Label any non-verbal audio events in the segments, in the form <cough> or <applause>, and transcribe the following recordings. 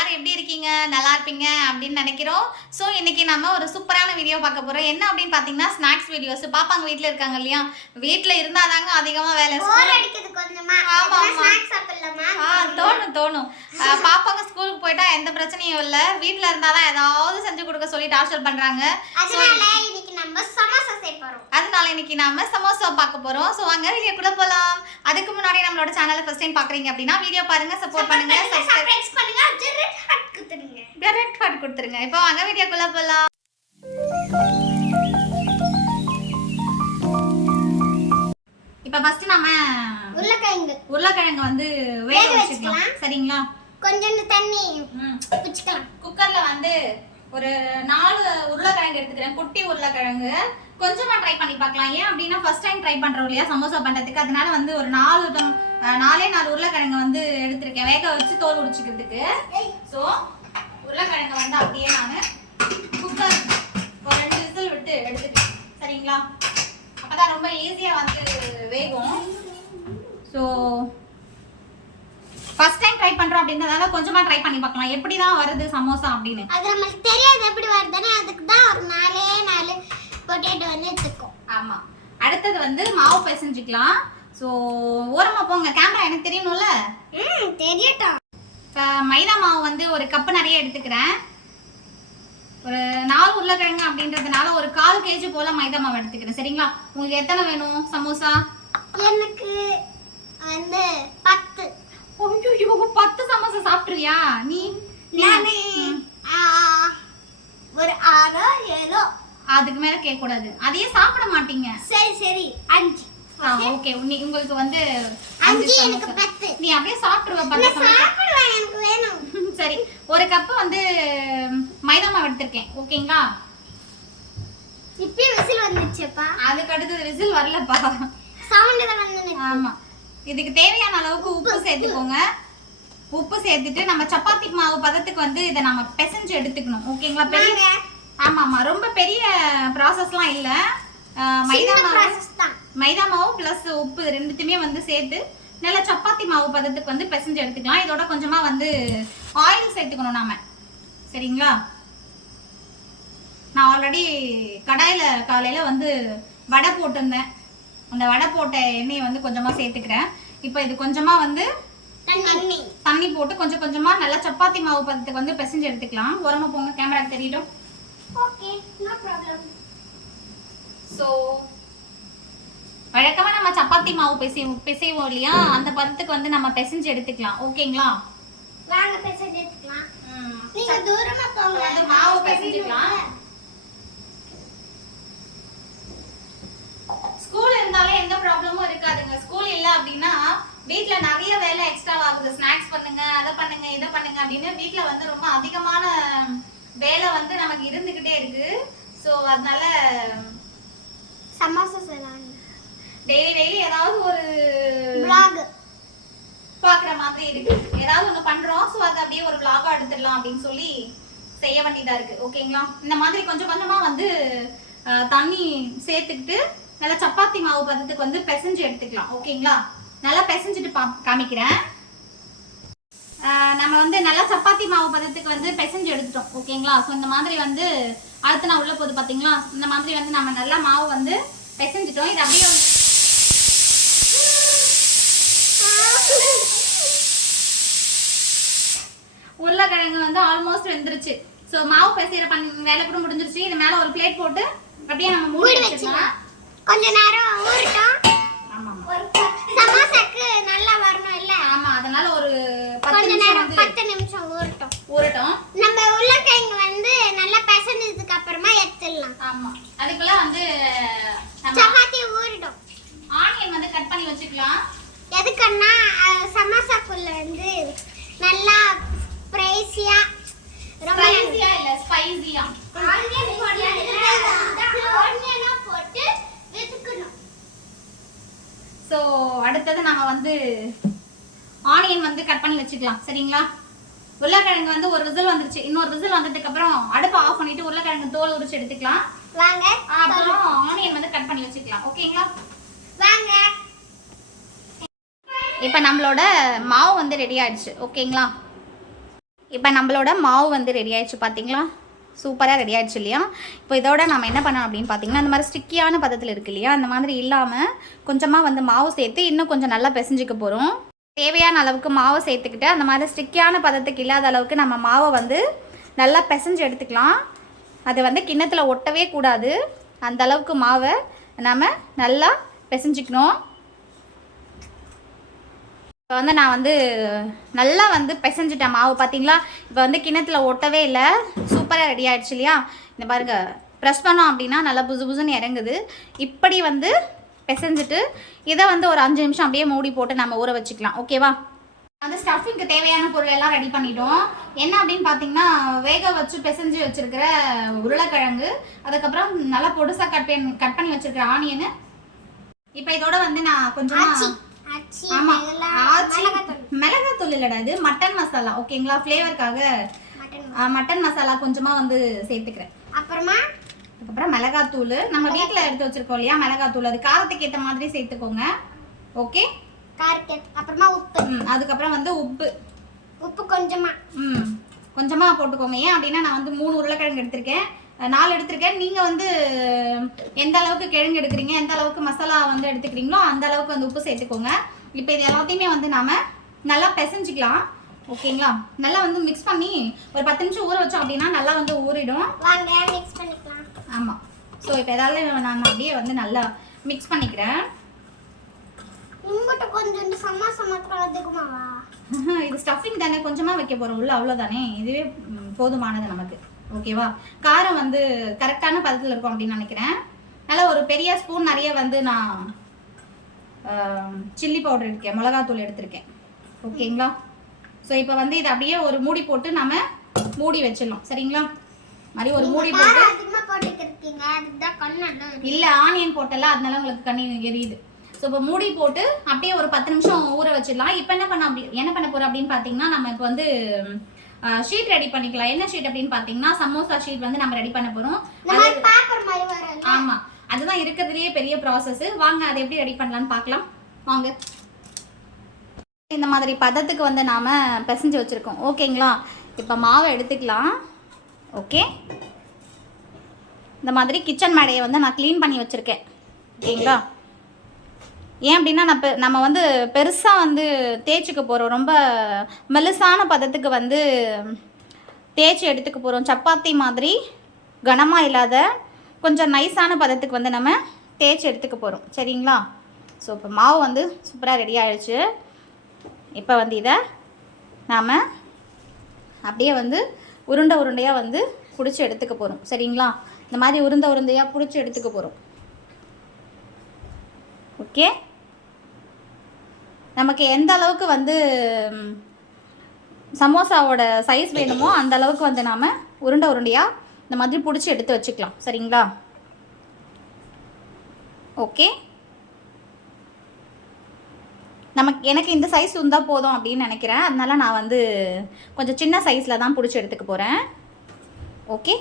எல்லாரும் எப்படி இருக்கீங்க? நல்லா இருப்பீங்க அப்படின்னு நினைக்கிறோம். ஸோ இன்னைக்கு நம்ம ஒரு சூப்பரான வீடியோ பார்க்க போறோம். என்ன அப்படின்னு பார்த்தீங்கன்னா ஸ்நாக்ஸ் வீடியோஸ் பாப்பாங்க வீட்டில் இருக்காங்க இல்லையா? வீட்டில் இருந்தாதாங்க அதிகமாக வேலை போர் அடிக்குது கொஞ்சமா. ஆமா, ஆமா. ஸ்நாக்ஸ் சாப்பிடலாமா? ஆ தோணும் தோணும். பாப்பாங்க ஸ்கூலுக்கு போயிட்டா எந்த பிரச்சனையும் இல்லை. வீட்டில் இருந்தாதான் ஏதாவது செஞ்சு கொடுக்க சொல்லி டார்ச்சர் பண்ணுறாங்க அதனால இன்னைக்கு நாம சமோசா பார்க்க போறோம். ஸோ அங்க வீடியோக்குள்ள போலாம். அதுக்கு முன்னாடி நம்மளோட சேனலை ஃபர்ஸ்ட் டைம் பாக்குறீங்க அப்படின்னா வீடியோ பாருங்க சப்போர்ட் பண்ணுங்க. சப்ஸ்கிரைப் பண்ணுங்க. கார்டு கொடுத்துருங்க. இப்போ வாங்க வீடியோக்குள்ள போலாம். இப்போ ஃபர்ஸ்ட் நம்ம உருளைக்கிழங்கு. உருளைக்கிழங்கு வந்து வேக வச்சுக்கலாம். சரிங்களா? கொஞ்சோண்டு தண்ணி வச்சுக்கலாம் குக்கர்ல வந்து ஒரு நாலு உருளைக்கிழங்கு எடுத்துக்கிறேன். குட்டி உருளைக்கிழங்கு. கொஞ்சமா ட்ரை பண்ணி பார்க்கலாம். ஏன் அப்படின்னா ஃபர்ஸ்ட் டைம் ட்ரை பண்றோம் இல்லையா சமோசா பண்றதுக்கு. அதனால வந்து ஒரு நாலு நாலே நாலு உருளைக்கிழங்கு வந்து எடுத்திருக்கேன். வேக வச்சு தோல் உடிச்சுக்கிறதுக்கு ஸோ உருளைக்கிழங்கு வந்து அப்படியே நான் குக்கர் ஒரு ரெண்டு விசில் விட்டு எடுத்துக்கிறேன் சரிங்களா? அப்பதான் ரொம்ப ஈஸியா வந்து வேகும். ஸோ ஃபர்ஸ்ட் டைம் ட்ரை பண்றோம் அப்படின்றதால கொஞ்சமா ட்ரை பண்ணி பார்க்கலாம். எப்படி தான் வருது சமோசா அப்படின்னு. அது நம்மளுக்கு தெரியாது எப்படி வருதுன்னு. அதுக்கு தான் ஒரு நாலே நாலு பொட்டேட்டோ வந்து எடுத்துக்கோம். ஆமா. அடுத்தது வந்து மாவு பிசைஞ்சுக்கலாம். ஸோ ஓரமா போங்க. கேமரா எனக்கு தெரியணும்ல? ம் தெரியட்டும் இப்போ மைதா மாவு வந்து ஒரு கப்பு நிறைய எடுத்துக்கிறேன். ஒரு நாலு உருளைக்கிழங்கு அப்படின்றதுனால ஒரு கால் கேஜி போல மைதா மாவு எடுத்துக்கிறேன். சரிங்களா? உங்களுக்கு எத்தனை வேணும் சமோசா? எனக்கு வந்து பத்து. ஐயோ பத்து சமோசா சாப்பிட்ருவியா நீ ஒரு ஆறோ ஏழோ. அதுக்கு மேல கேட்க கூடாது அதையே சாப்பிட மாட்டீங்க. சரி சரி. அஞ்சு. ஓகே. உங்களுக்கு வந்து அஞ்சு எனக்கு. பத்து. நீ அப்படியே சாப்பிட்டுருவ பத்து நான் சமோசா சாப்பிடுவேன் எனக்கு வேணும் சரி ஒரு கப்பு வந்து மைதா மாவு எடுத்திருக்கேன். ஓகேங்களா? இப்பயும் விசில் வந்துச்சுப்பா அதுக்கு அடுத்தது விசில் வரலப்பா. சவுண்ட் தான் வந்து ஆமா. இதுக்கு தேவையான அளவுக்கு உப்பு சேர்த்துக்கோங்க. உப்பு சேர்த்துட்டு நம்ம சப்பாத்தி மாவு பதத்துக்கு வந்து இதை நம்ம பிசைஞ்சு எடுத்துக்கணும். ஓகேங்களா பெரிய ஆமா ஆமா ரொம்ப பெரிய ப்ராசஸ்லாம் இல்ல. மைதா மாவு மைதா மாவு ப்ளஸ் உப்பு ரெண்டுத்தையுமே வந்து சேர்த்து நல்லா சப்பாத்தி மாவு பதத்துக்கு வந்து பிசைஞ்சு எடுத்துக்கலாம். இதோட கொஞ்சமா வந்து ஆயில் சேர்த்துக்கணும் நாம. சரிங்களா? நான் ஆல்ரெடி கடாயில காலையில வந்து வடை போட்டிருந்தேன். அந்த வடை போட்ட எண்ணெயை வந்து கொஞ்சமா சேர்த்துக்கிறேன். இப்போ இது கொஞ்சமா வந்து தண்ணி. தண்ணி போட்டு கொஞ்சம் கொஞ்சமா நல்லா சப்பாத்தி மாவு பதத்துக்கு வந்து பிசைஞ்சு எடுத்துக்கலாம். உரமா போங்க கேமராக்கு தெரியட்டும் ஓகே நோ ப்ராப்ளம் ஸோ வழக்கமாக நம்ம சப்பாத்தி மாவு பிசைவோம் பிசைவோம் இல்லையா? அந்த பதத்துக்கு வந்து நம்ம பிசைஞ்சு எடுத்துக்கலாம். ஓகேங்களா? வாங்க பேச எடுத்துக்கலாம். நீங்க தூரமா போங்க. வந்து மாவு பிசைஞ்சுக்கலாம். ஸ்கூல் இருந்தாலே எந்த ப்ராப்ளமும் இருக்காதுங்க. ஸ்கூல் இல்ல அப்படின்னா வீட்ல நிறைய வேலை எக்ஸ்ட்ரா ஆகுது. ஸ்நாக்ஸ் பண்ணுங்க அதை பண்ணுங்க இதை பண்ணுங்க அப்படின்னு வீட்ல வந்து ரொம்ப அதிகமான வேலை வந்து நமக்கு இருந்துகிட்டே இருக்கு. ஸோ அதனால சமோசா செய்யலாம் டெய்லி டெய்லி ஏதாவது ஒரு vlog. பாக்குற மாதிரி இருக்கு. ஏதாவது ஒண்ணு பண்றோம். ஸோ அதை அப்படியே ஒரு vlog-ஆ எடுத்துடலாம் அப்படின்னு சொல்லி செய்ய வேண்டியதா இருக்கு. ஓகேங்களா இந்த மாதிரி கொஞ்சம் கொஞ்சமா வந்து தண்ணி சேர்த்துக்கிட்டு நல்லா சப்பாத்தி மாவு பதத்துக்கு வந்து பிசைஞ்சு எடுத்துக்கலாம். ஓகேங்களா நல்லா பிசைஞ்சிட்டு பா காமிக்கிறேன். நம்ம வந்து நல்லா சப்பாத்தி மாவு பதத்துக்கு வந்து பிசைஞ்சு எடுத்துட்டோம். ஓகேங்களா ஸோ இந்த மாதிரி வந்து அடுத்து நான் உள்ள போகுது பாத்தீங்களா? இந்த மாதிரி வந்து நம்ம நல்லா மாவு வந்து பிசைஞ்சிட்டோம். இது அப்படியே வந்து உருளைக்கிழங்கு வந்து ஆல்மோஸ்ட் வெந்துருச்சு. ஸோ மாவு பிசைகிற பண்ணி வேலை கூட முடிஞ்சிருச்சு. இது மேலே ஒரு பிளேட் போட்டு அப்படியே நம்ம மூடி வச்சிடலாம். கொஞ்ச நேரம் ஊறட்டும். சமோசாக்கு நல்லா வரணும் இல்ல? ஆமாம் அதனால ஒரு பத்து கொஞ்ச நிமிஷம் நேரம் வந்து பத்து நிமிஷம் ஊறட்டும். ஊறட்டும். நம்ம உருளைக்கிழங்கு வந்து நல்லா பிசைஞ்சதுக்கு அப்புறமா எடுத்துடலாம். ஆமாம் அதுக்குள்ள வந்து சப்பாத்தி ஊறிடும். ஆனியன் வந்து கட் பண்ணி வச்சுக்கலாம். எதுக்குன்னா சமோசாக்குள்ள வந்து நல்லா ஸ்பைசியா ஸ்பைசியா இல்லை ஸ்பைசியா ஆனியன் போட்டு ஆனியனா போட்டு வெதுக்கணும் ஸோ அடுத்தது நம்ம வந்து ஆனியன் வந்து கட் பண்ணி வச்சுக்கலாம். சரிங்களா? உருளைக்கிழங்கு வந்து ஒரு விசில் வந்துருச்சு. இன்னொரு விசில் வந்ததுக்கு அப்புறம் அடுப்பை ஆஃப் பண்ணிட்டு உருளைக்கிழங்கு தோல் உரிச்சு எடுத்துக்கலாம். வாங்க அப்புறம் ஆனியன் வந்து கட் பண்ணி வச்சுக்கலாம். ஓகேங்களா? வாங்க. இப்போ நம்மளோட மாவு வந்து ரெடி ஆயிடுச்சு. ஓகேங்களா? இப்போ நம்மளோட மாவு வந்து ரெடி ஆயிடுச்சு பார்த்தீங்களா சூப்பராக ரெடி ஆயிடுச்சு இல்லையா? இப்போ இதோட நம்ம என்ன பண்ணோம் அப்படின்னு பார்த்தீங்கன்னா அந்த மாதிரி ஸ்டிக்கியான பதத்தில் இருக்கு இல்லையா? அந்த மாதிரி இல்லாமல் கொஞ்சமாக வந்து மாவு சேர்த்து இன்னும் கொஞ்சம் நல்லா பிசைஞ்சிக்க போகிறோம் தேவையான அளவுக்கு மாவை சேர்த்துக்கிட்டு அந்த மாதிரி ஸ்டிக்கியான பதத்துக்கு இல்லாத அளவுக்கு நம்ம மாவை வந்து நல்லா பிசைஞ்சு எடுத்துக்கலாம். அது வந்து கிண்ணத்தில் ஒட்டவே கூடாது. அந்த அளவுக்கு மாவை நம்ம நல்லா பிசைஞ்சிக்கணும். இப்போ வந்து நான் வந்து நல்லா வந்து பிசைஞ்சிட்டேன் மாவு பார்த்தீங்களா இப்போ வந்து கிணத்துல ஒட்டவே இல்லை. சூப்பராக ரெடி ஆயிடுச்சு இல்லையா? இந்த பாருங்க ப்ரெஸ் பண்ணோம் அப்படின்னா நல்லா புசு புசுன்னு இறங்குது. இப்படி வந்து பிசைஞ்சிட்டு இதை வந்து ஒரு அஞ்சு நிமிஷம் அப்படியே மூடி போட்டு நம்ம ஊற வச்சுக்கலாம். ஓகேவா அந்த ஸ்டஃபிங்க்கு தேவையான பொருள் எல்லாம் ரெடி பண்ணிட்டோம். என்ன அப்படின்னு பார்த்தீங்கன்னா வேக வச்சு பிசைஞ்சு வச்சிருக்கிற உருளைக்கிழங்கு அதுக்கப்புறம் நல்லா பொடுசாக கட் பண்ணி கட் பண்ணி வச்சிருக்கிற ஆனியனு இப்போ இதோட வந்து நான் கொஞ்சமாக ஆமா ஆச்சி மிளகாத்தூள். இல்லடா இது மட்டன் மசாலா. ஓகேங்களா ஃப்ளேவருக்காக மட்டன் மசாலா கொஞ்சமா வந்து சேர்த்துக்கிறேன். அப்புறமா? அதுக்கப்புறம் மிளகாத்தூள். நம்ம வீட்டில் எடுத்து வச்சிருக்கோம் இல்லையா மிளகாத்தூள். அது காரத்துக்கு ஏற்ற மாதிரி சேர்த்துக்கோங்க. ஓகே கார்கெட் அப்புறமா உப்பு. அதுக்கப்புறம் வந்து உப்பு. உப்பு கொஞ்சமா. ம் கொஞ்சமாக போட்டுக்கோங்க. ஏன் அப்படின்னா நான் வந்து மூணு உருளைக்கிழங்கு எடுத்திருக்கேன். நாலு எடுத்திருக்கேன். நீங்கள் வந்து எந்த அளவுக்கு கிழங்கு எடுக்கிறீங்க எந்த அளவுக்கு மசாலா வந்து எடுத்துக்கிறீங்களோ அந்த அளவுக்கு வந்து உப்பு சேர்த்துக்கோங்க. இப்போ இது எல்லாத்தையுமே வந்து நாம நல்லா பிசைஞ்சிக்கலாம். ஓகேங்களா? நல்லா வந்து மிக்ஸ் பண்ணி ஒரு பத்து நிமிஷம் ஊற வச்சோம் அப்படின்னா நல்லா வந்து ஊறிடும். வாங்க மிக்ஸ் பண்ணிக்கலாம். ஆமாம் ஸோ இப்போ ஏதாவது நான் அப்படியே வந்து நல்லா மிக்ஸ் பண்ணிக்கிறேன். கொஞ்சோண்டு சமாசா மாத்திரம் அதுக்குமாவா <laughs> இது ஸ்டஃபிங் தானே கொஞ்சமாக வைக்க போகிறோம் உள்ள அவ்வளோதானே இதுவே போதுமானது நமக்கு. ஓகேவா? காரம் வந்து கரெக்டான பதத்தில் இருக்கும் அப்படின்னு நினைக்கிறேன். நல்லா ஒரு பெரிய ஸ்பூன் நிறைய வந்து நான் சில்லி பவுடர் எடுக்கேன் மிளகாத்தூள் எடுத்திருக்கேன். ஓகேங்களா? ஸோ இப்போ வந்து இதை அப்படியே ஒரு மூடி போட்டு நம்ம மூடி வச்சிடலாம். சரிங்களா? மாதிரி ஒரு மூடி போட்டு இல்ல ஆனியன் போட்டல. அதனால உங்களுக்கு கண்ணி எரியுது. ஸோ இப்போ மூடி போட்டு அப்படியே ஒரு பத்து நிமிஷம் ஊற வச்சிடலாம். இப்போ என்ன பண்ண அப்படி என்ன பண்ண போறோம் அப்படின்னு பார்த்தீங்கன்னா நம்ம இப்போ வந்து ஷீட் ரெடி பண்ணிக்கலாம். என்ன ஷீட் அப்படின்னு பார்த்தீங்கன்னா சமோசா ஷீட் வந்து நம்ம ரெடி பண்ண போறோம். இந்த மாதிரி பேப்பர் மாதிரி வரும் ஆமா. அதுதான் இருக்கிறதுலயே பெரிய ப்ராசஸ் வாங்க அதை எப்படி ரெடி பண்ணலாம்னு பார்க்கலாம் வாங்க. இந்த மாதிரி பதத்துக்கு வந்து நாம பிசைஞ்சு வச்சிருக்கோம். ஓகேங்களா? இப்போ மாவை எடுத்துக்கலாம். ஓகே? இந்த மாதிரி கிச்சன் மேடையை வந்து நான் க்ளீன் பண்ணி வச்சுருக்கேன். ஓகேங்களா? ஏன் அப்படின்னா நம்ம நம்ம வந்து பெருசாக வந்து தேய்ச்சிக்க போகிறோம் ரொம்ப மெலுசான பதத்துக்கு வந்து தேய்ச்சி எடுத்துக்க போகிறோம் சப்பாத்தி மாதிரி கனமாக இல்லாத கொஞ்சம் நைஸான பதத்துக்கு வந்து நம்ம தேய்ச்சி எடுத்துக்க போகிறோம் சரிங்களா? ஸோ இப்போ மாவு வந்து சூப்பராக ரெடி ஆகிடுச்சு இப்போ வந்து இதை நாம் அப்படியே வந்து உருண்டை உருண்டையாக வந்து பிடிச்சி எடுத்துக்க போகிறோம் சரிங்களா? இந்த மாதிரி உருண்டை உருண்டையாக பிடிச்சி எடுத்துக்க போகிறோம் ஓகே நமக்கு எந்த அளவுக்கு வந்து சமோசாவோட சைஸ் வேணுமோ அந்த அளவுக்கு வந்து நாம் உருண்டை உருண்டையாக இந்த மாதிரி பிடிச்சி எடுத்து வச்சுக்கலாம். சரிங்களா? ஓகே நமக்கு எனக்கு இந்த சைஸ் இருந்தால் போதும் அப்படின்னு நினைக்கிறேன். அதனால நான் வந்து கொஞ்சம் சின்ன சைஸில் தான் பிடிச்சி எடுத்துக்க போகிறேன் ஓகே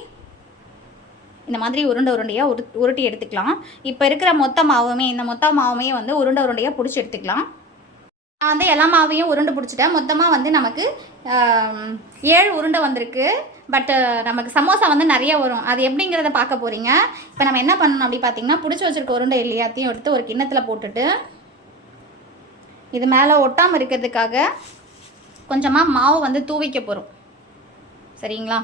இந்த மாதிரி உருண்டை உருண்டையாக உரு உருட்டி எடுத்துக்கலாம். இப்போ இருக்கிற மொத்த மாவுமே இந்த மொத்த மாவுமே வந்து உருண்டை உருண்டையாக பிடிச்சி எடுத்துக்கலாம். நான் வந்து எல்லா மாவையும் உருண்டை பிடிச்சிட்டேன். மொத்தமாக வந்து நமக்கு ஏழு உருண்டை வந்திருக்கு. பட் நமக்கு சமோசா வந்து நிறைய வரும். அது எப்படிங்கிறத பார்க்க போகிறீங்க இப்போ நம்ம என்ன பண்ணணும் அப்படி பார்த்தீங்கன்னா பிடிச்சி வச்சிருக்க உருண்டை எல்லாத்தையும் எடுத்து ஒரு கிண்ணத்தில் போட்டுட்டு இது மேலே ஒட்டாமல் இருக்கிறதுக்காக கொஞ்சமாக மாவு வந்து தூவிக்க போகிறோம் சரிங்களா?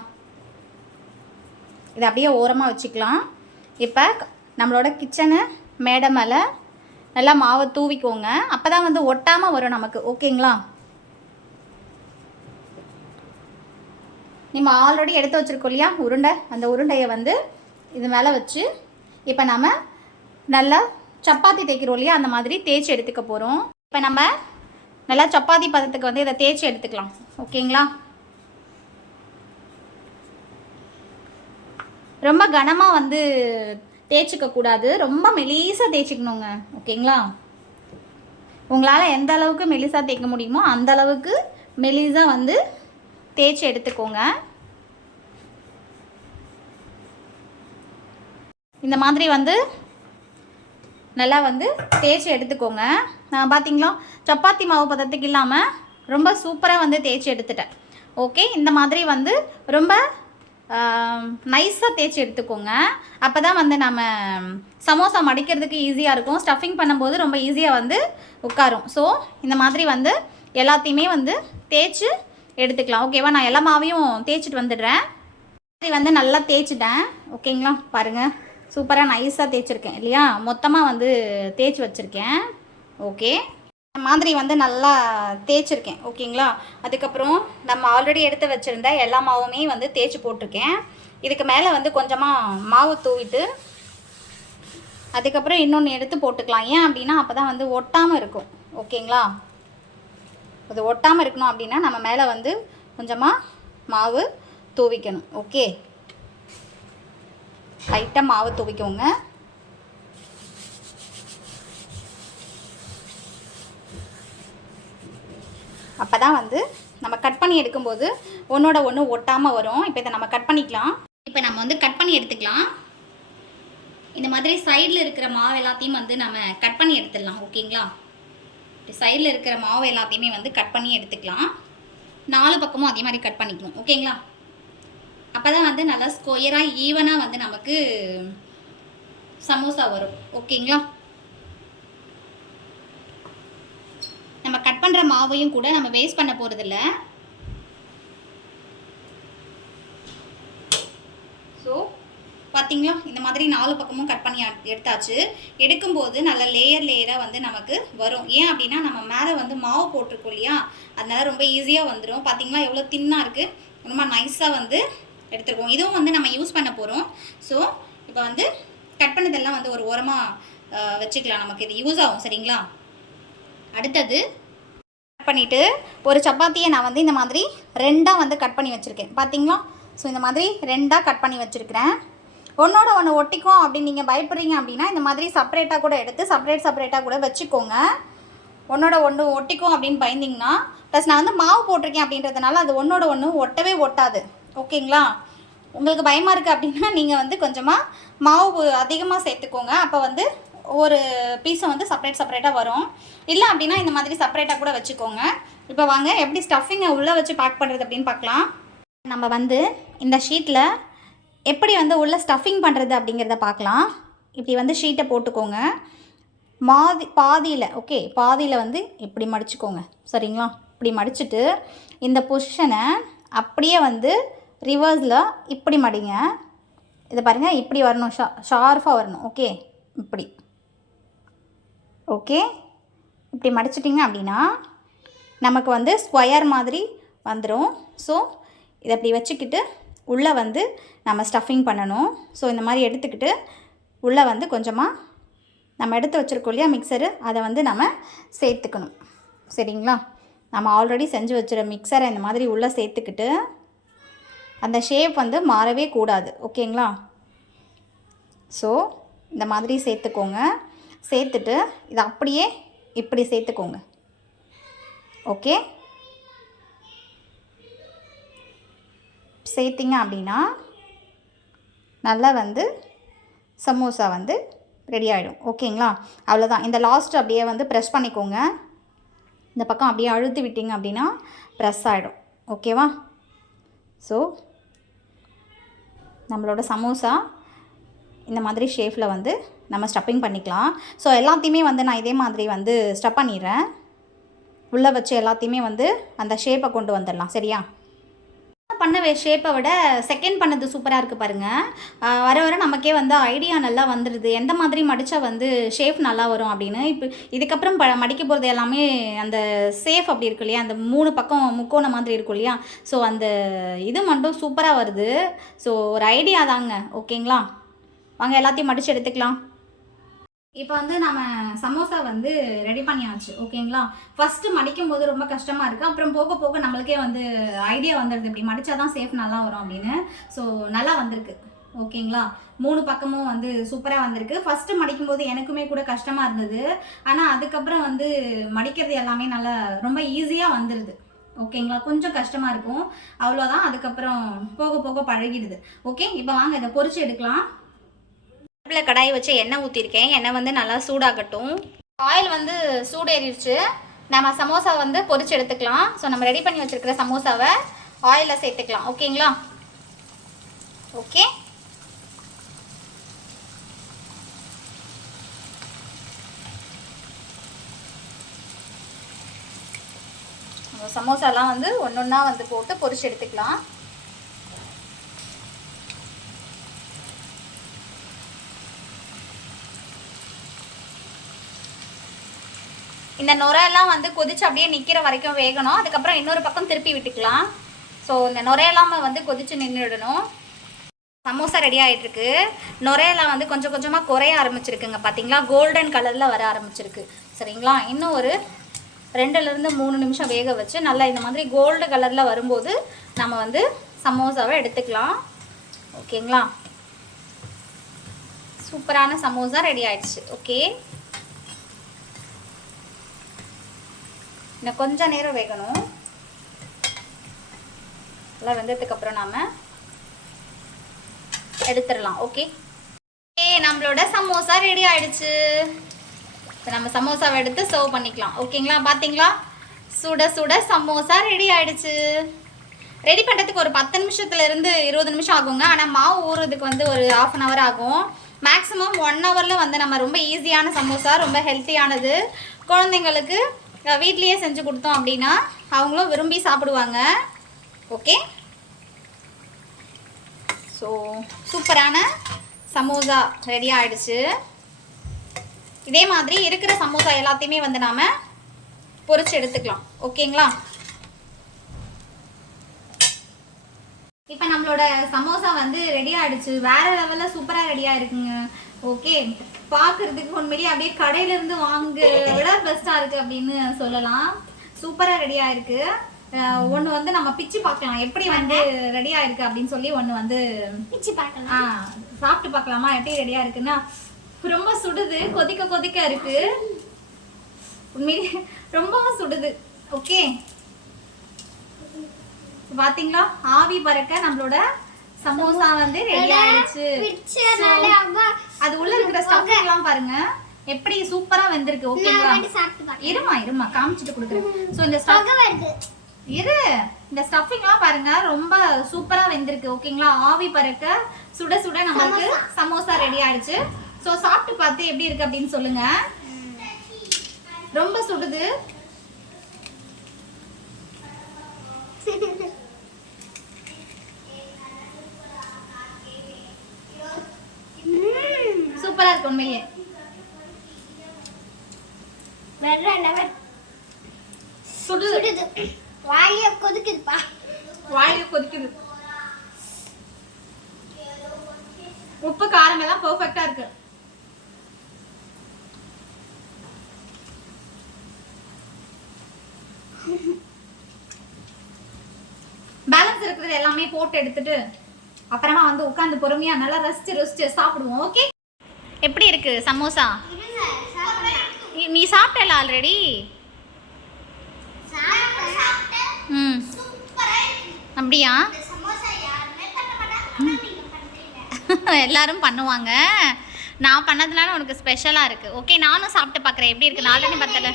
இதை அப்படியே ஓரமாக வச்சுக்கலாம். இப்போ நம்மளோட கிச்சனு மேடை மேலே நல்லா மாவை தூவிக்கோங்க. அப்போ தான் வந்து ஒட்டாமல் வரும் நமக்கு. ஓகேங்களா? நம்ம ஆல்ரெடி எடுத்து வச்சுருக்கோம் இல்லையா? உருண்டை. அந்த உருண்டையை வந்து இது மேலே வச்சு இப்போ நம்ம நல்லா சப்பாத்தி தேய்க்கிறோம் இல்லையா? அந்த மாதிரி தேய்ச்சி எடுத்துக்க போகிறோம் இப்போ நம்ம நல்லா சப்பாத்தி பதத்துக்கு வந்து இதை தேய்ச்சி எடுத்துக்கலாம். ஓகேங்களா? ரொம்ப கனமாக வந்து தேய்ச்சிக்க கூடாது. ரொம்ப மெலிசாக தேய்ச்சிக்கணுங்க. ஓகேங்களா? உங்களால் எந்த அளவுக்கு மெலிசாக தேய்க்க முடியுமோ அந்த அளவுக்கு மெலிசாக வந்து தேய்ச்சி எடுத்துக்கோங்க. இந்த மாதிரி வந்து நல்லா வந்து தேய்ச்சி எடுத்துக்கோங்க. நான் பார்த்தீங்களா சப்பாத்தி மாவு பதத்துக்கு இல்லாமல் ரொம்ப சூப்பராக வந்து தேய்ச்சி எடுத்துட்டேன். ஓகே? இந்த மாதிரி வந்து ரொம்ப நைஸாக தேய்ச்சி எடுத்துக்கோங்க. அப்போ தான் வந்து நம்ம சமோசா மடிக்கிறதுக்கு ஈஸியாக இருக்கும். ஸ்டஃபிங் பண்ணும்போது ரொம்ப ஈஸியாக வந்து உட்காரும். ஸோ இந்த மாதிரி வந்து எல்லாத்தையுமே வந்து தேய்ச்சி எடுத்துக்கலாம். ஓகேவா நான் எல்லா மாவையும் தேய்ச்சிட்டு வந்துடுறேன். மாதிரி வந்து நல்லா தேய்ச்சிட்டேன். ஓகேங்களா பாருங்கள் சூப்பராக நைஸாக தேய்ச்சிருக்கேன் இல்லையா? மொத்தமாக வந்து தேய்ச்சி வச்சுருக்கேன். ஓகே மாதிரி வந்து நல்லா தேய்ச்சிருக்கேன் ஓகேங்களா? அதுக்கப்புறம் நம்ம ஆல்ரெடி எடுத்து வச்சுருந்த எல்லா மாவுமே வந்து தேய்ச்சி போட்டிருக்கேன். இதுக்கு மேலே வந்து கொஞ்சமாக மாவு தூவிட்டு அதுக்கப்புறம் இன்னொன்று எடுத்து போட்டுக்கலாம். ஏன் அப்படின்னா அப்போ தான் வந்து ஒட்டாமல் இருக்கும் ஓகேங்களா? அது ஒட்டாமல் இருக்கணும் அப்படின்னா நம்ம மேலே வந்து கொஞ்சமாக மாவு தூவிக்கணும் ஓகே? லைட்டாக மாவு தூவிக்கோங்க. அப்போ தான் வந்து நம்ம கட் பண்ணி எடுக்கும்போது ஒன்றோட ஒன்று ஒட்டாமல் வரும். இப்போ இதை நம்ம கட் பண்ணிக்கலாம். இப்போ நம்ம வந்து கட் பண்ணி எடுத்துக்கலாம். இந்த மாதிரி சைடில் இருக்கிற மாவு எல்லாத்தையும் வந்து நம்ம கட் பண்ணி எடுத்துடலாம். ஓகேங்களா? சைடில் இருக்கிற மாவு எல்லாத்தையுமே வந்து கட் பண்ணி எடுத்துக்கலாம். நாலு பக்கமும் அதே மாதிரி கட் பண்ணிக்கணும். ஓகேங்களா? அப்போ தான் வந்து நல்லா ஸ்கொயராக ஈவனாக வந்து நமக்கு சமோசா வரும். ஓகேங்களா நம்ம கட் பண்ணுற மாவையும் கூட நம்ம வேஸ்ட் பண்ண போகிறதில்ல ஸோ பார்த்தீங்களா இந்த மாதிரி நாலு பக்கமும் கட் பண்ணி எடுத்தாச்சு. எடுக்கும்போது நல்ல லேயர் லேயராக வந்து நமக்கு வரும். ஏன் அப்படின்னா நம்ம மேலே வந்து மாவு போட்டிருக்கோம் இல்லையா? அதனால ரொம்ப ஈஸியாக வந்துடும் பார்த்தீங்களா எவ்வளோ தின்னாக இருக்குது ரொம்ப நைஸாக வந்து எடுத்துருக்கோம். இதுவும் வந்து நம்ம யூஸ் பண்ண போகிறோம் ஸோ இப்போ வந்து கட் பண்ணதெல்லாம் வந்து ஒரு ஓரமாக வச்சுக்கலாம் நமக்கு. இது யூஸ் ஆகும். சரிங்களா? அடுத்தது பண்ணிவிட்டு ஒரு சப்பாத்தியை நான் வந்து இந்த மாதிரி ரெண்டாக வந்து கட் பண்ணி வச்சுருக்கேன். பார்த்தீங்களா ஸோ இந்த மாதிரி ரெண்டாக கட் பண்ணி வச்சுருக்கிறேன். ஒன்றோட ஒன்று ஒட்டிக்கும் அப்படின்னு நீங்கள் பயப்படுறீங்க அப்படின்னா இந்த மாதிரி செப்பரேட்டாக கூட எடுத்து செப்பரேட் செப்பரேட்டாக கூட வச்சுக்கோங்க. ஒன்றோட ஒன்று ஒட்டிக்கும் அப்படின்னு பயந்தீங்கன்னா ப்ளஸ் நான் வந்து மாவு போட்டிருக்கேன் அப்படின்றதுனால அது ஒன்றோட ஒன்று ஒட்டவே ஒட்டாது. ஓகேங்களா? உங்களுக்கு பயமாக இருக்குது அப்படின்னா நீங்கள் வந்து கொஞ்சமாக மாவு அதிகமாக சேர்த்துக்கோங்க. அப்போ வந்து ஒரு பீஸை வந்து செப்பரேட் செப்பரேட்டாக வரும். இல்லை அப்படின்னா இந்த மாதிரி செப்பரேட்டாக கூட வச்சுக்கோங்க. இப்போ வாங்க எப்படி ஸ்டஃபிங்கை உள்ளே வச்சு பேக் பண்ணுறது அப்படின்னு பார்க்கலாம் நம்ம வந்து இந்த ஷீட்டில் எப்படி வந்து உள்ளே ஸ்டஃபிங் பண்ணுறது அப்படிங்கிறத பார்க்கலாம் இப்படி வந்து ஷீட்டை போட்டுக்கோங்க. மாதி பாதியில் ஓகே பாதியில் வந்து இப்படி மடிச்சுக்கோங்க. சரிங்களா? இப்படி மடிச்சுட்டு இந்த பொசிஷனை அப்படியே வந்து ரிவர்ஸில் இப்படி மடிங்க. இதை பாருங்கள் இப்படி வரணும் ஷா ஷார்ப்பாக வரணும் ஓகே இப்படி. ஓகே? இப்படி மடிச்சிட்டிங்க அப்படின்னா நமக்கு வந்து ஸ்கொயர் மாதிரி வந்துடும் ஸோ இதை அப்படி வச்சுக்கிட்டு உள்ளே வந்து நம்ம ஸ்டஃபிங் பண்ணணும். ஸோ இந்த மாதிரி எடுத்துக்கிட்டு உள்ளே வந்து கொஞ்சமாக நம்ம எடுத்து வச்சுருக்கோம் இல்லையா மிக்சரு அதை வந்து நம்ம சேர்த்துக்கணும். சரிங்களா? நம்ம ஆல்ரெடி செஞ்சு வச்சுரு மிக்சரை இந்த மாதிரி உள்ளே சேர்த்துக்கிட்டு அந்த ஷேப் வந்து மாறவே கூடாது. ஓகேங்களா? ஸோ இந்த மாதிரி சேர்த்துக்கோங்க. சேர்த்துட்டு இதை அப்படியே இப்படி சேர்த்துக்கோங்க. ஓகே? சேர்த்திங்க அப்படின்னா நல்லா வந்து சமோசா வந்து ரெடி ஆகிடும் ஓகேங்களா? அவ்வளோதான் இந்த லாஸ்ட் அப்படியே வந்து ப்ரெஸ் பண்ணிக்கோங்க. இந்த பக்கம் அப்படியே அழுத்தி விட்டீங்க அப்படின்னா ப்ரெஸ் ஆகிடும் ஓகேவா? ஸோ நம்மளோட சமோசா இந்த மாதிரி ஷேஃபில் வந்து நம்ம ஸ்டப்பிங் பண்ணிக்கலாம். ஸோ எல்லாத்தையுமே வந்து நான் இதே மாதிரி வந்து ஸ்டப் பண்ணிடுறேன். உள்ளே வச்சு எல்லாத்தையுமே வந்து அந்த ஷேப்பை கொண்டு வந்துடலாம். சரியா? பண்ண ஷேப்பை விட செகண்ட் பண்ணது சூப்பராக இருக்குது பாருங்கள் வர வர நமக்கே வந்து ஐடியா நல்லா வந்துடுது எந்த மாதிரி மடித்தா வந்து ஷேப் நல்லா வரும் அப்படின்னு. இப்போ இதுக்கப்புறம் ப மடிக்க போகிறது எல்லாமே அந்த சேஃப் அப்படி இருக்கு இல்லையா? அந்த மூணு பக்கம் முக்கோண மாதிரி இருக்கும் இல்லையா? ஸோ அந்த இது மட்டும் சூப்பராக வருது. ஸோ ஒரு ஐடியா தாங்க. ஓகேங்களா வாங்க எல்லாத்தையும் மடித்து எடுத்துக்கலாம். இப்போ வந்து நம்ம சமோசா வந்து ரெடி பண்ணியாச்சு ஓகேங்களா? ஃபஸ்ட்டு மடிக்கும் போது ரொம்ப கஷ்டமாக இருக்குது அப்புறம் போக போக நம்மளுக்கே வந்து ஐடியா வந்துடுது. இப்படி மடித்தா தான் சேஃப் நல்லா வரும் அப்படின்னு. ஸோ நல்லா வந்திருக்கு. ஓகேங்களா? மூணு பக்கமும் வந்து சூப்பராக வந்திருக்கு. ஃபஸ்ட்டு மடிக்கும் போது எனக்குமே கூட கஷ்டமாக இருந்தது. ஆனால் அதுக்கப்புறம் வந்து மடிக்கிறது எல்லாமே நல்லா ரொம்ப ஈஸியாக வந்துடுது. ஓகேங்களா? கொஞ்சம் கஷ்டமாக இருக்கும். அவ்வளோதான் அதுக்கப்புறம் போக போக பழகிடுது. ஓகே? இப்போ வாங்க இதை பொறிச்சு எடுக்கலாம். அடுப்பில் கடாய் வச்சு எண்ணெய் ஊற்றிருக்கேன் எண்ணெய் வந்து நல்லா சூடாகட்டும். ஆயில் வந்து சூடேறிடுச்சு. நம்ம சமோசா வந்து பொரிச்சு எடுத்துக்கலாம். ஸோ நம்ம ரெடி பண்ணி வச்சுருக்கிற சமோசாவை ஆயிலில் சேர்த்துக்கலாம். ஓகேங்களா ஓகே சமோசாலாம் வந்து ஒன்று ஒன்றா வந்து போட்டு பொரிச்சு எடுத்துக்கலாம். இந்த நுரையெல்லாம் வந்து கொதிச்சு அப்படியே நிற்கிற வரைக்கும் வேகணும். அதுக்கப்புறம் இன்னொரு பக்கம் திருப்பி விட்டுக்கலாம். ஸோ இந்த நுரையெல்லாம் வந்து கொதிச்சு நின்றுடணும் சமோசா ரெடி ஆகிட்டுருக்கு நுரையெல்லாம் வந்து கொஞ்சம் கொஞ்சமாக குறைய ஆரம்பிச்சிருக்குங்க. பார்த்தீங்களா கோல்டன் கலரில் வர ஆரம்பிச்சிருக்கு. சரிங்களா? இன்னும் ஒரு ரெண்டுலேருந்து மூணு நிமிஷம் வேக வச்சு நல்லா இந்த மாதிரி கோல்டு கலரில் வரும்போது நம்ம வந்து சமோசாவை எடுத்துக்கலாம். ஓகேங்களா சூப்பரான சமோசா ரெடி ஆயிடுச்சு. ஓகே இன்னும் கொஞ்ச நேரம் வேகணும். நல்லா வெந்ததுக்கப்புறம் நாம் நாம எடுத்துடலாம் ஓகே ஏ நம்மளோட சமோசா ரெடி ஆயிடுச்சு. இப்போ நம்ம சமோசாவை எடுத்து சர்வ் பண்ணிக்கலாம் ஓகேங்களா பார்த்தீங்களா சுட சுட சமோசா ரெடி ஆயிடுச்சு. ரெடி பண்ணுறதுக்கு ஒரு பத்து நிமிஷத்துலேருந்து இருபது நிமிஷம் ஆகுங்க. ஆனால் மாவு ஊறுறதுக்கு வந்து ஒரு ஆஃப் அன் ஹவர் ஆகும். மேக்ஸிமம் ஒன் ஹவரில் வந்து நம்ம ரொம்ப ஈஸியான சமோசா ரொம்ப ஹெல்த்தியானது குழந்தைங்களுக்கு வீட்லேயே செஞ்சு கொடுத்தோம் அப்படின்னா அவங்களும் விரும்பி சாப்பிடுவாங்க. ஓகே ஸோ சூப்பரான சமோசா ரெடி ஆகிடுச்சு இதே மாதிரி இருக்கிற சமோசா எல்லாத்தையுமே வந்து நாம் பொறிச்சு எடுத்துக்கலாம். ஓகேங்களா இப்போ நம்மளோட சமோசா வந்து ரெடி ஆகிடுச்சு வேறு லெவலில் சூப்பராக ரெடியாக இருக்குங்க ஓகே பார்க்கறதுக்கு உண்மையிலேயே அப்படியே கடையில இருந்து வாங்க விட பெஸ்ட்டாக இருக்கு அப்படின்னு சொல்லலாம். சூப்பராக ரெடி ஆயிருக்கு. ஒன்று வந்து நம்ம பிச்சு பார்க்கலாம். எப்படி வந்து ரெடி ஆயிருக்கு அப்படின்னு சொல்லி ஒன்று வந்து பிச்சு பார்க்கலாம். ஆ சாப்பிட்டு பார்க்கலாமா? எப்படி ரெடியா இருக்குன்னா ரொம்ப சுடுது கொதிக்க கொதிக்க இருக்கு. உண்மையிலே ரொம்பவும் சுடுது. ஓகே பாத்தீங்களா? ஆவி பறக்க நம்மளோட சமோசா வந்து ரெடி ஆயிடுச்சு. அது உள்ள இருக்கிற ஸ்டஃபிங் எல்லாம் பாருங்க. எப்படி சூப்பரா வெந்திருக்கு ஓகேங்களா இருமா இருமா காமிச்சிட்டு கொடுக்குறேன். ஸோ இந்த ஸ்டஃப் இரு இந்த ஸ்டஃபிங்லாம் பாருங்க ரொம்ப சூப்பரா வெந்திருக்கு ஓகேங்களா ஆவி பறக்க சுட சுட நமக்கு சமோசா. ரெடி ஆயிடுச்சு. ஸோ சாப்பிட்டு பார்த்து எப்படி இருக்கு அப்படின்னு சொல்லுங்க. ரொம்ப சுடுது. <laughs> சூப்பரா இருக்கு உண்மையே சுடுது. வாயில கொதிக்குதுப்பா. வாயில கொதிக்குது. உப்பு காரம் எல்லாம் பெர்ஃபெக்ட்டா இருக்கு. <laughs> பேலன்ஸ் இருக்கிறது எல்லாமே போட்டு எடுத்துட்டு அப்புறமா வந்து உட்காந்து பொறுமையா நல்லா ரசிச்சு ரசிச்சு சாப்பிடுவோம் ஓகே எப்படி இருக்கு சமோசா? நீ- சாப்பிட்டல ஆல்ரெடி ம். அப்படியா? <laughs> எல்லாரும் பண்ணுவாங்க. நான் பண்ணதுனால உனக்கு ஸ்பெஷலாக இருக்குது ஓகே நானும் சாப்பிட்டு பார்க்குறேன். எப்படி இருக்குது நான் ஆல்ரெடி பார்த்தல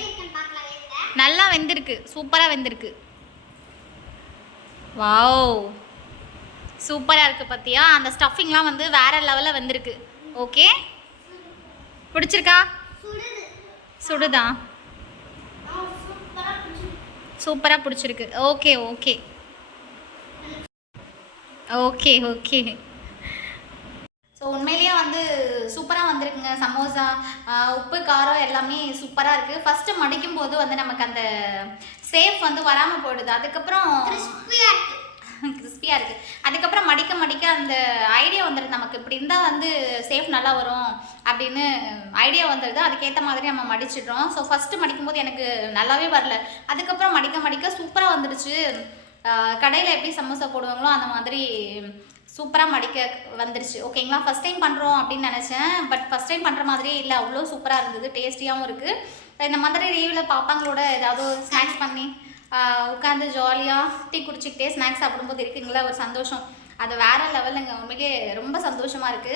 நல்லா வெந்திருக்கு. சூப்பராக வெந்திருக்கு. வாவ் சூப்பராக இருக்குது பார்த்தியா அந்த ஸ்டஃபிங்லாம் வந்து வேறு லெவலில் வந்திருக்கு. ஓகே பிடிச்சிருக்கா? சுடுதா? சூப்பராக பிடிச்சிருக்கு. Okay okay okay okay so உண்மையிலேயே வந்து சூப்பராக வந்திருக்குங்க. சமோசா உப்பு காரம் எல்லாமே சூப்பராக இருக்குது ஃபஸ்ட்டு மடிக்கும் போது வந்து நமக்கு அந்த சேஃப் வந்து வராமல் போயிடுது. அதுக்கப்புறம் கிறிஸ்பியாக இருக்குது அதுக்கப்புறம் மடிக்க மடிக்க அந்த ஐடியா வந்துடுது நமக்கு. இப்படி இருந்தால் வந்து சேஃப் நல்லா வரும் அப்படின்னு ஐடியா வந்துடுது அதுக்கேற்ற மாதிரி நம்ம மடிச்சிடுறோம். ஸோ ஃபஸ்ட்டு மடிக்கும்போது எனக்கு நல்லாவே வரல. அதுக்கப்புறம் மடிக்க மடிக்க சூப்பராக வந்துடுச்சு. கடையில் எப்படி சமோசா போடுவாங்களோ அந்த மாதிரி சூப்பராக மடிக்க வந்துருச்சு ஓகேங்களா ஃபஸ்ட் டைம் பண்ணுறோம் அப்படின்னு நினச்சேன். பட் ஃபஸ்ட் டைம் பண்ணுற மாதிரியே இல்லை. அவ்வளோ சூப்பராக இருந்தது. டேஸ்டியாகவும் இருக்குது இந்த மாதிரி லீவில் பாப்பாங்களோட ஏதாவது ஸ்நாக்ஸ் பண்ணி உட்காந்து ஜாலியாக டீ குடிச்சிக்கிட்டே ஸ்நாக்ஸ் சாப்பிடும்போது இருக்குங்களா? ஒரு சந்தோஷம். அது வேற லெவலுங்க உண்மையிலே ரொம்ப சந்தோஷமா இருக்கு.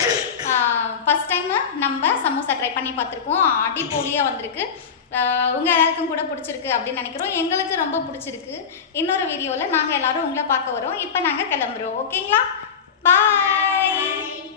ஃபர்ஸ்ட் டைம் நம்ம சமோசா ட்ரை பண்ணி பார்த்துருக்கோம். அடிப்பொலியாக வந்திருக்கு. உங்கள் உங்க எல்லாருக்கும் கூட பிடிச்சிருக்கு அப்படின்னு நினைக்கிறோம். எங்களுக்கு ரொம்ப பிடிச்சிருக்கு. இன்னொரு வீடியோவில் நாங்கள் எல்லாரும் உங்களை பார்க்க வரோம். இப்போ நாங்கள் கிளம்புறோம். ஓகேங்களா? பாய்